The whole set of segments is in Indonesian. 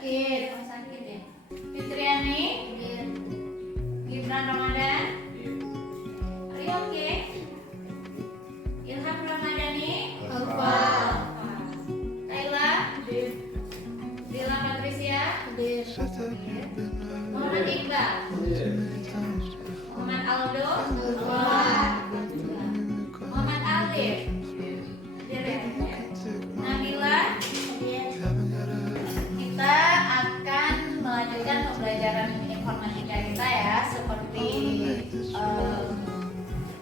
Sakit. Oh, sakit ya. Fitriani? Gibran Ramadan? Are you okay? Ilham Ramadhani? Kayla? Dila Patricia? Muhammad Iqbal? Muhammad Aldo? Muhammad Alif? Nabila? Kita akan melanjutkan pembelajaran informatika kita ya, seperti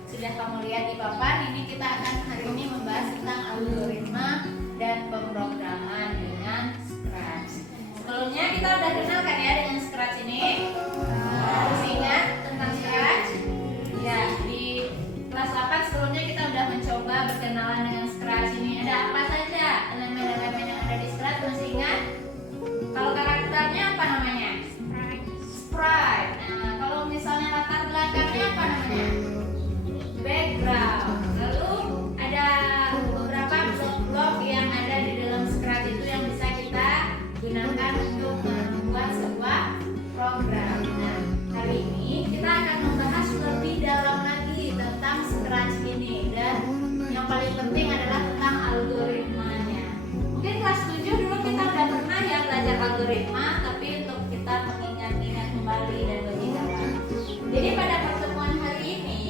sudah kamu lihat di papan. Ini kita akan hari ini membahas tentang algoritma dan pemrograman dengan Scratch. Sebelumnya kita udah kenal kan ya dengan Scratch ini? Harus ingat tentang Scratch? Ya, di kelas 8 sebelumnya kita udah mencoba berkenalan dengan Scratch ini. Ada apa saja elemen-elemen yang ada di Scratch, masih ingat? Kalau karakternya apa namanya? Sprite. Nah, kalau misalnya latar belakangnya apa namanya? Background. Lalu ada beberapa blok-blok yang ada di dalam Scratch itu yang bisa kita gunakan untuk membuat sebuah program. Nah, hari ini kita akan membahas lebih dalam lagi tentang Scratch ini, dan yang paling penting adalah tentang algoritmanya. Mungkin kelas 7 dulu kita udah pernah ya belajar algoritma, tapi untuk kita mengingat-ingat kembali dan lebih dalam. Jadi pada pertemuan hari ini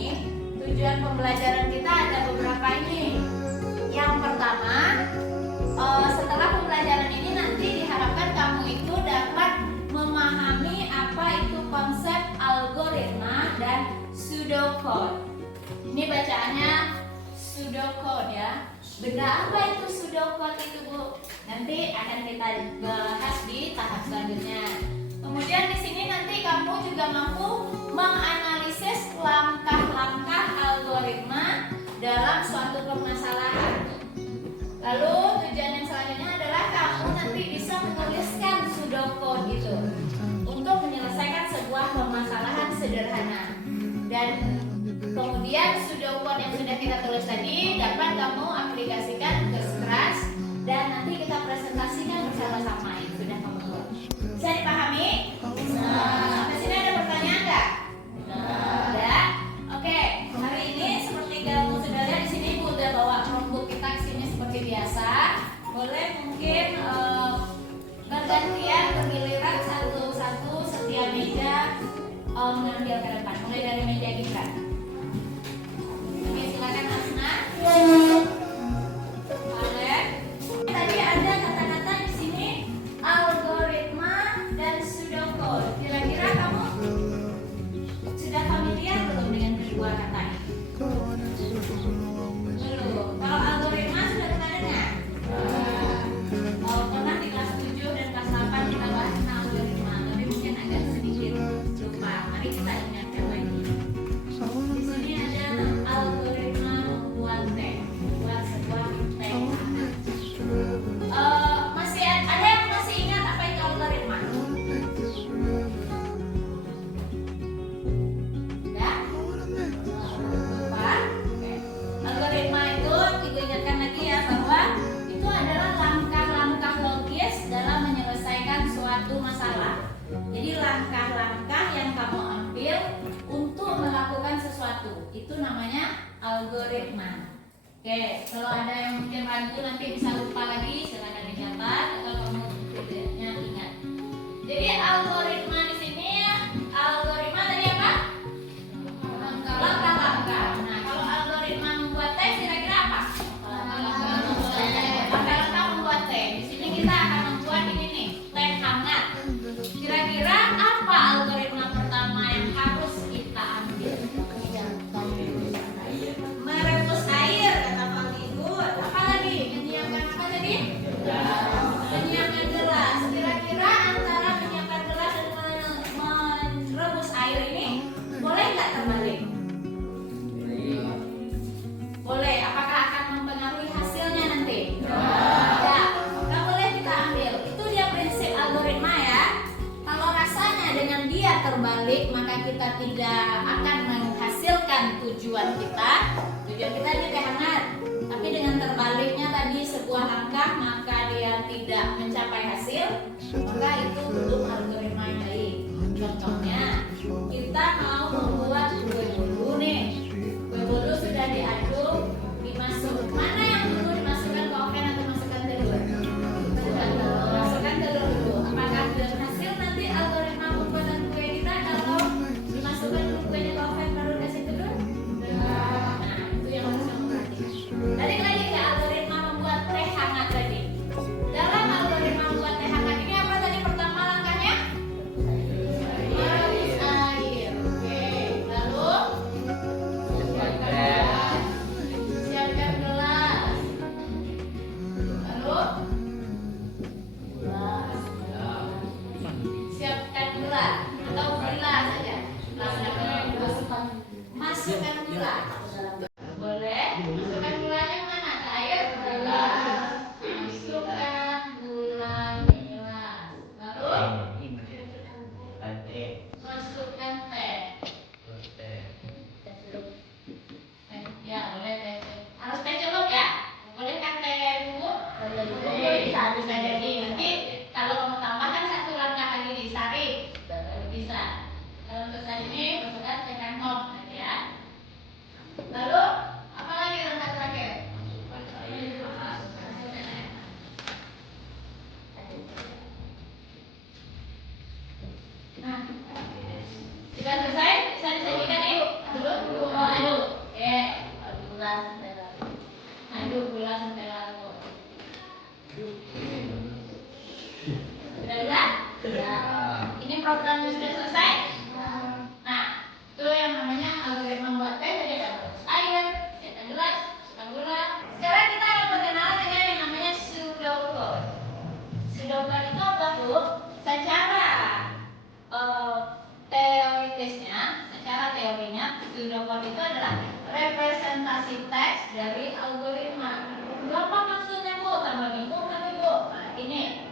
tujuan pembelajaran kita ada beberapa ini. Yang pertama, setelah pembelajaran ini nanti diharapkan kamu itu dapat memahami apa itu konsep algoritma dan pseudocode. Ini bacaannya pseudocode ya. Benda apa itu pseudocode itu, Bu? Nanti akan kita bahas di tahap selanjutnya. Kemudian di sini nanti kamu juga mampu menganalisis langkah-langkah algoritma dalam suatu permasalahan. Lalu tujuan yang selanjutnya adalah kamu nanti bisa menuliskan pseudocode itu untuk menyelesaikan sebuah permasalahan sederhana. Dan kemudian pseudocode yang sudah kita tulis tadi dapat kamu aplikasikan ke Scratch dan nanti kita presentasikan bersama-sama yang sudah kamu buat. Bisa dipahami? Sampai sini ada pertanyaan nggak? Ada. Oke, hari ini seperti kamu sudah lihat di sini, Bu udah bawa notebook kita ke sini seperti biasa. Boleh mungkin bergantian bergiliran satu-satu setiap meja mengambil ke depan. Mulai dari meja kita. Oke, silakan Asna. Boleh. Tadi ada kata-kata di sini algoritma dan pseudocode. Kira-kira kamu sudah familiar belum dengan kedua kata ini? Belum. Kalau algoritma sudah pernah dengar? Pernah di kelas 7 dan kelas 8 kita bahas tentang algoritma, tapi mungkin agak sedikit lupa. Mari kita ingatkan lagi. Di sini ada algoritma membuat teh, membuat sebuah teh. Masih ada yang masih ingat apa itu algoritma? Enggak? Lupa? Oke. Algoritma itu Ibu ingatkan lagi ya, bahwa itu adalah langkah-langkah logis dalam menyelesaikan suatu masalah. Jadi langkah-langkah yang kamu ambil untuk melakukan sesuatu itu namanya algoritma. Oke, kalau ada yang mungkin ragu nanti bisa lupa lagi, silakan dicatat atau kamu tidaknya ingat. Jadi algoritma di sini, algoritma tadi apa? Langkah-langkah. Nah, kalau algoritma membuat teh kira-kira apa? Langkah-langkah membuat teh. Di sini kita akan membuat ini nih, teh hangat. Kira-kira apa algoritma pertama yang harus kita ambil? Merebus air, kata Pak Ibu. Apa lagi? Menyiapkan apa tadi? Menyiapkan gelas. Kira-kira antara menyiapkan gelas dan merebus air ini boleh nggak terbalik? Boleh. Apakah akan mempengaruhi hasilnya nanti? Ya, nggak boleh kita ambil. Itu dia prinsip algoritma ya. Kalau rasanya dengan dia terbalik, maka kita tidak akan menghasilkan tujuan kita. Tujuan kita ini teh hangat. Tapi dengan terbaliknya tadi sebuah langkah, maka dia tidak mencapai hasil, maka Ya, ini programnya sudah selesai. Nah, itu yang namanya algoritma membuat teh. Tadi ada batas air, cetak gelas, cetak gula. Sekarang kita akan mengenal dengan yang namanya pseudocode. Pseudocode itu apa tuh? Secara teorinya, pseudocode itu adalah representasi teks dari algoritma. Gampang maksudnya Bu, tambah bingung kan Ibu? Nah, ini.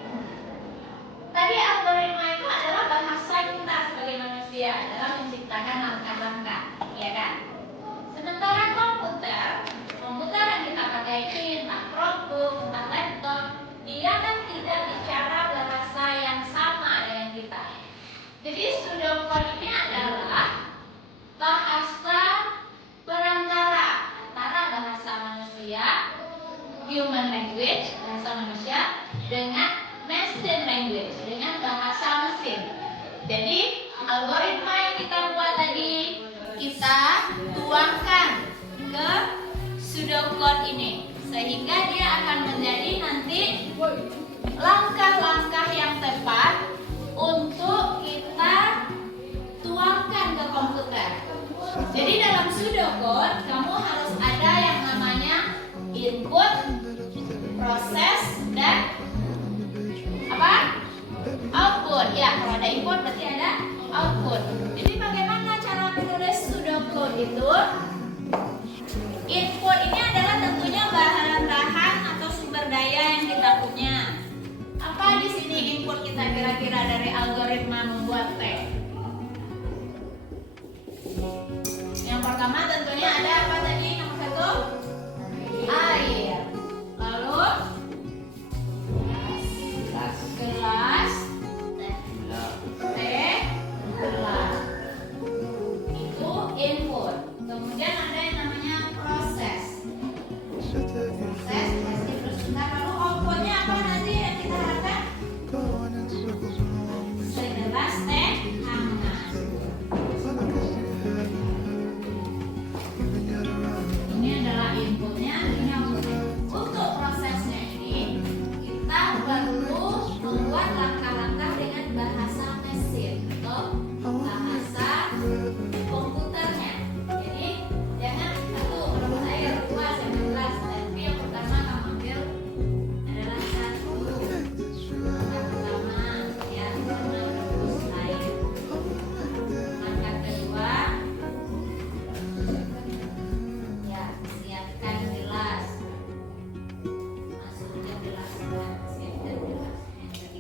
Tadi algoritma itu adalah bahasa kita sebagai manusia dalam menciptakan langkah-langkah, ya kan? Sementara komputer yang kita pakai entah Chromebook, entah laptop, dia kan tidak bicara bahasa yang sama dengan kita. Jadi pseudocode ini adalah bahasa perantara antara bahasa manusia, human language, bahasa manusia, dengan machine language, dengan bahasa mesin. Jadi algoritma yang kita buat tadi kita tuangkan ke pseudocode ini, sehingga dia akan menjadi nanti langkah-langkah yang tepat untuk kita tuangkan ke komputer. Jadi dalam pseudocode kamu harus ada yang namanya input, proses, dan apa? Output. Ya, kalau ada input berarti ada output. Jadi bagaimana cara menulis pseudocode itu? Input ini adalah tentunya bahan-bahan atau sumber daya yang kita punya. Apa di sini input kita kira-kira dari algoritma membuat teh? Yang pertama tentunya ada apa tadi? Nomor 1, air. Lalu gelas, teh, gelas. Itu input. Kemudian ada yang namanya proses. Proses pasti terus bentar. Lalu outputnya apa nanti yang kita harapkan? Segelas teh hangat. Ini adalah inputnya, ini outputnya. Untuk prosesnya ini kita perlu membuat langkah-langkah dengan bahasa mesin atau bahasa komputernya. Jadi jangan satu rebus air, dua sampai gelas. Tapi yang pertama kamu ambil adalah satu. Langkah pertama ya, rebus air. Langkah kedua ya, siapkan gelas. Masukkan gelas, siapkan gelas. Yang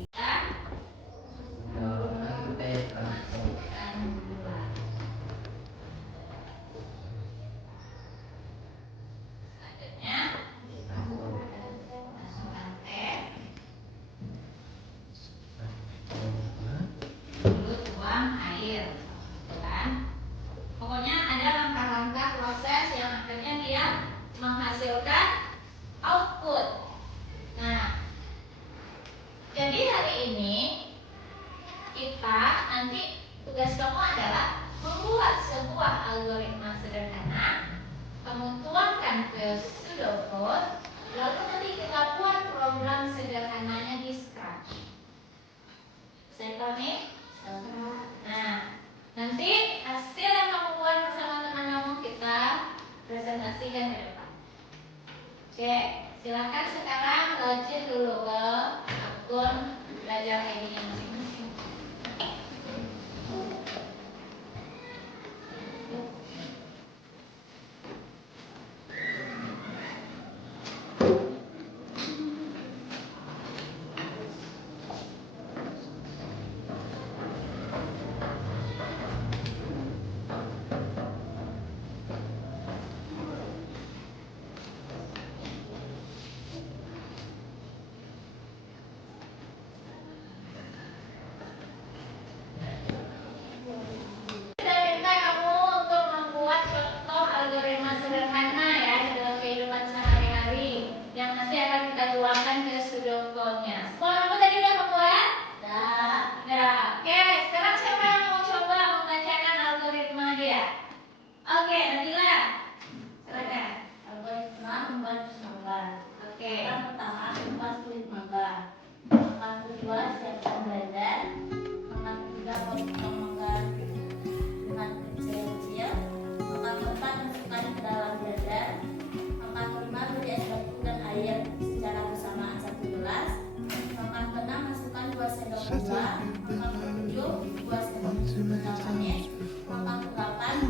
ketiga, masukkan gula. Selanjutnya, masukkan teh. Lalu tuang air, kan? Pokoknya ada langkah-langkah proses yang akhirnya dia menghasilkan output. Nah, jadi hari ini kita nanti tugas kamu adalah membuat sebuah algoritma sederhana, kamu tuangkan ke pseudocode, lalu nanti kita buat program sederhananya di Scratch. Saya pahami? Nah, nanti hasil yang kamu buat bersama teman kamu kita presentasikan ke depan. Oke, silakan sekarang login dulu ke akun belajar kayak gini masing-masing. Kita minta kamu untuk membuat contoh algoritma sederhana ya di dalam kehidupan sehari-hari yang nanti akan kita tuangkan ke pseudocode-nya. Semua kamu tadi udah membuat? Udah. Oke, sekarang siapa yang mau coba membacakan algoritma dia? Oke, Nadila. Silakan. Algoritma membuat gambar. Oke. Langkah pertama, membuat kulit mangga. Langkah kedua, siapkan blender.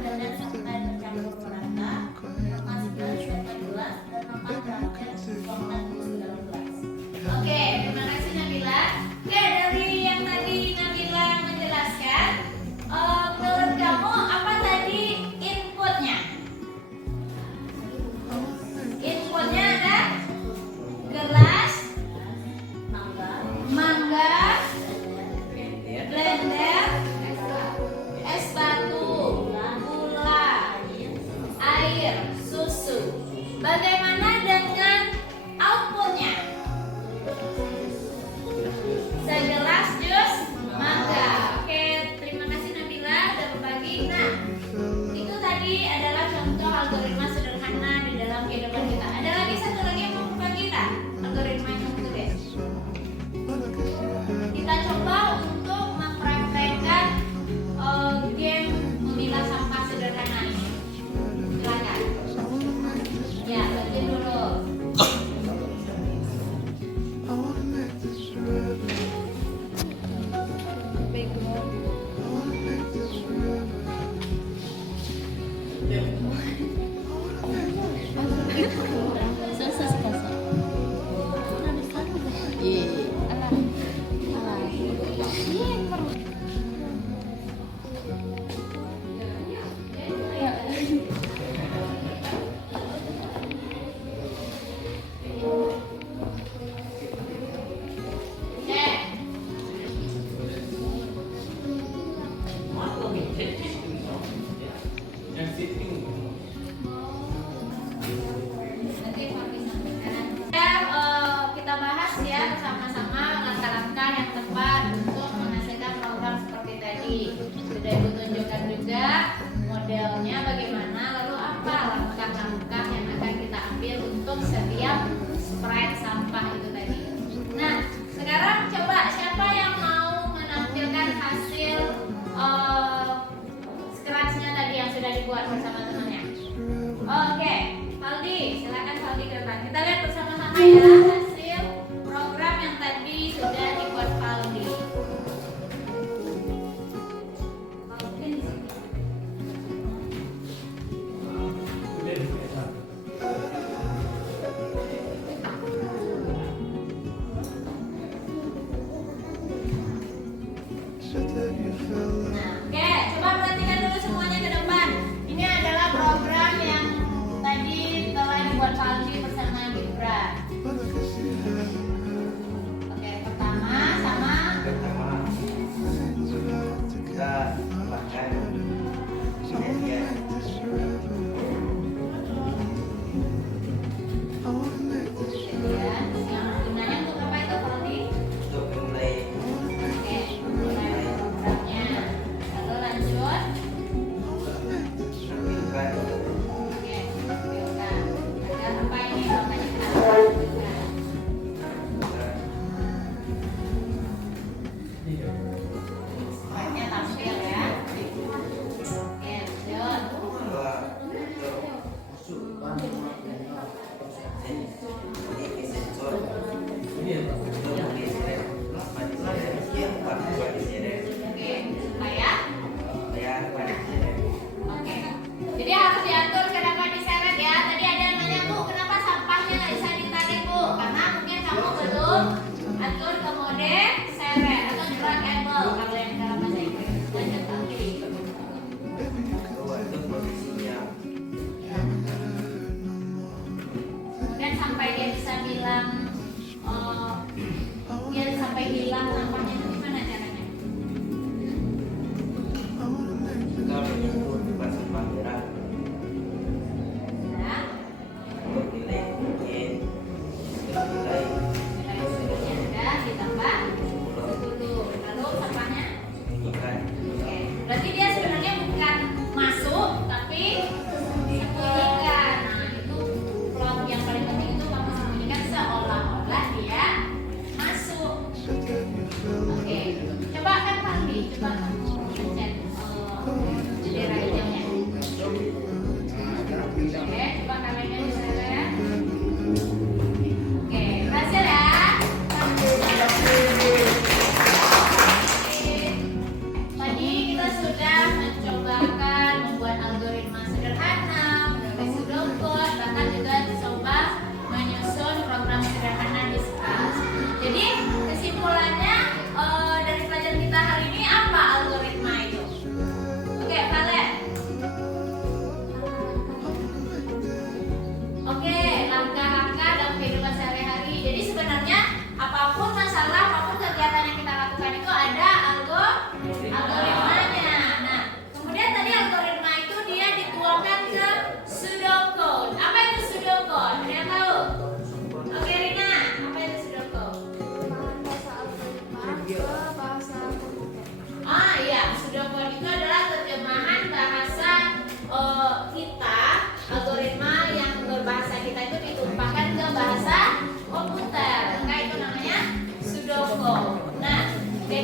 badan sampai bercampur merata. Nomor 11 siapa jelas dan nomor terakhir kontak 19. Oke, terima kasih Nabila. Oke, dari yang tadi Nabila menjelaskan, menurut kamu apa tadi inputnya? Inputnya ada gelas, Mangga, mangga,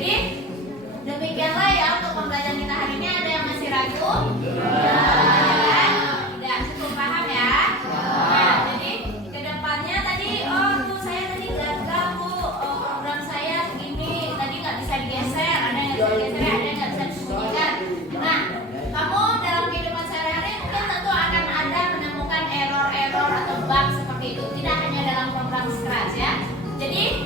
Jadi demikianlah ya untuk pembelajaran kita hari ini. Ada yang masih ragu? Ya. Tidak cukup paham ya? Nah, jadi kedepannya tadi, tuh saya tadi gagal bu, program saya begini, tadi nggak bisa digeser, ada yang nggak bisa digeser, ada yang nggak bisa disembunyikan. Nah, kamu dalam kehidupan sehari-hari mungkin tentu akan ada menemukan error-error atau bug seperti itu. Tidak hanya dalam program Scratch ya. Jadi